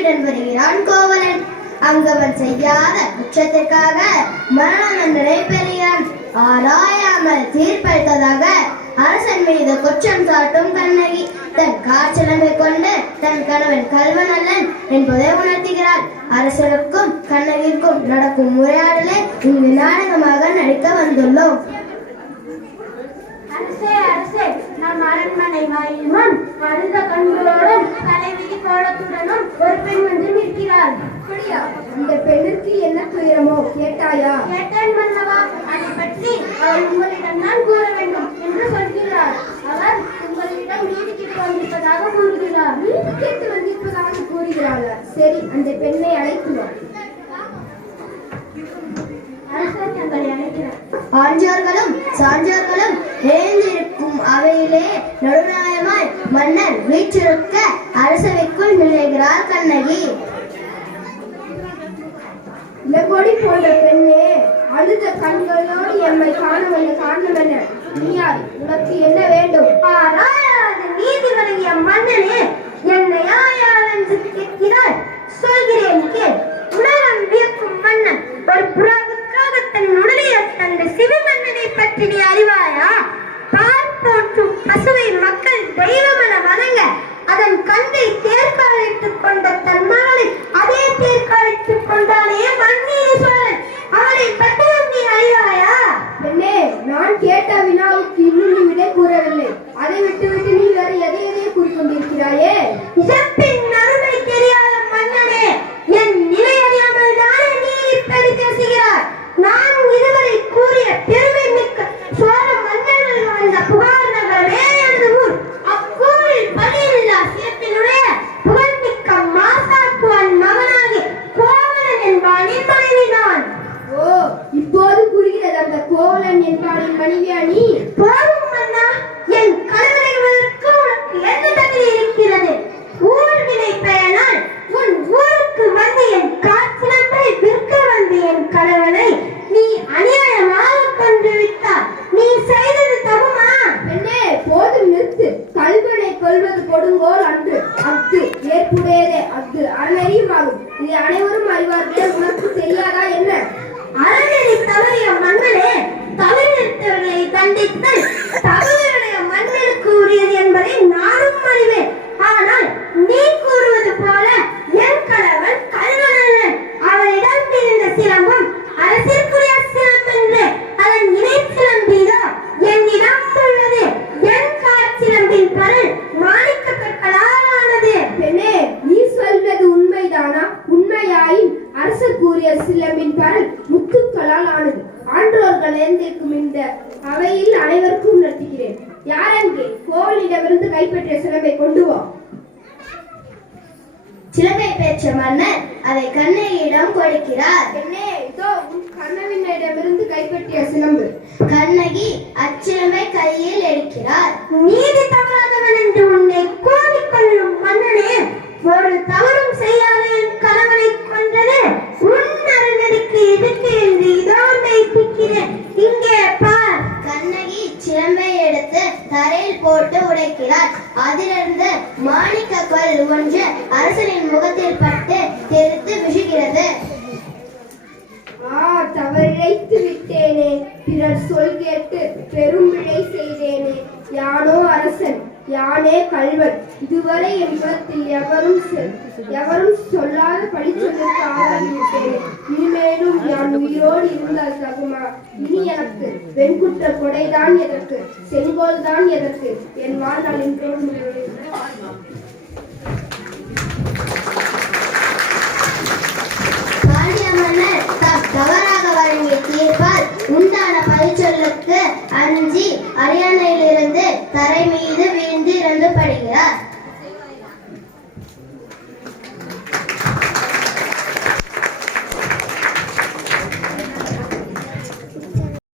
கண்ணகியுடன் வருகிறான் கோவலன். அங்கவன் செய்யாத குற்றத்திற்காக மரண தண்டனை பெறுகிறான். ஆராயாமல் தீர்ப்பளித்ததாக அரசன் மீது குற்றம் சாட்டும் கண்ணகி தன் காய்ச்சலமை கொண்டு தன் கணவன் கல்வன் அல்லன் என்பதை உணர்த்துகிறாள். அரசனுக்கும் கண்ணகிற்கும் நடக்கும் உரையாடலை இங்கு நாடகமாக நடிக்க வந்துள்ளோம். அரசே அரசே, நம் அரண்மனை வாயில் முன் அழுத கண்களோடும் தலைவிதி கோலத்துடனும் ஒரு பெண் வந்து நிற்கிறாள். இந்த பெண்ணிற்கு என்ன துயரமோ கேட்டாயா? கேட்டேன் மன்னவா. அதை பற்றி அவள் உங்களிடம் தான் கூற வேண்டும் என்று சொல்கிறார். அவர் உங்களிடம் நீதி கேட்டு வந்திருப்பதாக கூறுகிறார். நீதி கேட்டு வந்திருப்பதாக கூறுகிறாள். சரி, அந்த பெண்ணை அழைத்து வா. அரசன் எங்களை அழைக்கிறார். ஆஞ்சோர்களும் சான்றோர்களும் எழுந்திருக்கும் அவையிலே நடுநாயமாய் மன்னர் வீற்றிருக்க அரசவைக்குள் நுழைகிறார் கண்ணகி. இளங்கொடி போன்ற பெண்ணே, அழுத கண்களோடு எம்மை காண வந்த காரணம் என்ன? நீ யார்? உனக்கு என்ன வேண்டும்? ஆராயாத நீதி வழங்கிய மன்னனே, என்னை யார் என்று கேட்கிறார். சொல்கிறேன் கேள். உலகம் வியக்கும் மன்னன் ஒரு புறாவுக்காக தன் உடலையை தந்த சிவமன்னனை பற்றி நீ அறிவாயா? பால் போற்றும் பசுவை மக்கள் தெய்வமென வணங்க அதன் கந்தை தேர்காலிட்டுக் கொண்ட தன் மகளை அதே தேர்காலிட்டுக் கொண்டாலே மன்னீர் சோழன். அவனை பற்றி நீ அறிவாயா? பெண்ணே, நான் கேட்ட வினாவுக்கு இன்னும் நீ விடை கூறவில்லை. அதை விட்டுவிட்டு நீ வேறு எதை கூறிக்கொண்டிருக்கிறாயே? இழப்பின் அருமை தெரியாத மன்னனே, என் நிலை அறியாமல் தானே நீ இப்படி பேசுகிறாய். நான் இதுவரை கூறிய பெருமை மிக்க சோழ மன்னர்கள் வந்த புகார் நகரமே எனது ஊர். அக்கூரில் பணியில்லா சிறப்பினுடைய புகழ்மிக்க மாசாக்குவன் மகனாகி கோவலன் என்பானின் மனைவி நான். ஓ, இப்போது புரிகிறது. அந்த கோவலன் என்பானின் மனைவியா நீ? போரும் மன்னா, என் கணவனுக்கு உனக்கு என்ன தகுதி இருக்கிறது? ஊர் விலை பெயனால் உன் ஊருக்கு வந்து என் காற்றினத்தை விற்க வந்து என் கணவனை நீ அநியாயமாக கொண்டு விட்டார். நீ செய்தது தகுமா? பெண்ணே, போதும் நிறுத்து. கல்வனை கொல்வது கொடுங்கோல் அன்று. அஃது ஏற்புடையதே. அஃது அனைவரும் இது அனைவரும் அறிவார்களே. உனக்கு தெரியாதா என்ன? அறநெறி தவறிய மன்னனே, தவறித்தவர்களை தண்டித்தல் தவறுடைய மன்னனுக்கு உரியது என்பதை நானும் அறிவேன். ஆனால் நீ கூறுவது போல என் கணவன் கல்வனன். அவனிடம் இருந்த சிலம்பம் அரசிற்குரிய சிலம்பென்று அதன் இணை சிலம்பிலோ என்னிடம் உள்ளது. என் காற்சிலம்பின் பொருள் மாணிக்க கற்களால் ஆனது. பெண்ணே, நீ சொல்வது உண்மைதானா? உண்மையாயின் அரசர் கூறிய சிலம்பின் பரல் முத்துக்களால் ஆனது. ஆன்றோர்கள் எழுந்திருக்கும் இந்த அவையில் அனைவருக்கும் உணர்த்துகிறேன். யாரெங்கே கோவலிடமிருந்து கைப்பற்றிய சிலம்பை கொண்டு வா. சிலம்பை பெற்ற மன்னர் அதை கண்ணகியிடம் கொடுக்கிறார். பெண்ணே, இதோ உன் கண்ணவினிடமிருந்து கைப்பற்றிய சிலம்பு. கண்ணகி அச்சிலம்பை கையில் எடுக்கிறார். நீதி தவறாதவன் என்று உன்னை கூறிக்கொள்ளும் மன்னனே, ஒரு தவறும் செய்யாத என் கணவனை கொன்றது உன் அறநெறிக்கு எதிர்த்து என்று இதோ தைப்பிக்கிறேன். இங்கே பார். கண்ணகி சிலம்பை எடுத்து தரையில் போட்டு உடைக்கிறார். அதிலிருந்து மாணிக்க கல் ஒன்று அரசனின் முகத்தில் பட்டு தெரித்து விஷுகிறது. தவறிழைத்து விட்டேனே, பிறர் சொல் கேட்டு பெரும் பிழை செய்தேனே. யானோ அரசன், யானே கல்வன். இதுவரை என் குலத்தில் எவரும் சொல்லாத பழி சொல்லுக்கு ஆரம்பித்தேனே. இனிமேலும் யான் உயிரோடு இருந்தால் தகுமா? இனி எனக்கு வெண்குற்ற கொடைதான் எதற்கு? செங்கோல் தான் எதற்கு? என் வாழ்நாள் என்றோடு தவறாக வழங்கிய தீர்ப்பால் உண்டான பழிச்சொல்லுக்கு அஞ்சி அரியணையிலிருந்து தரை மீது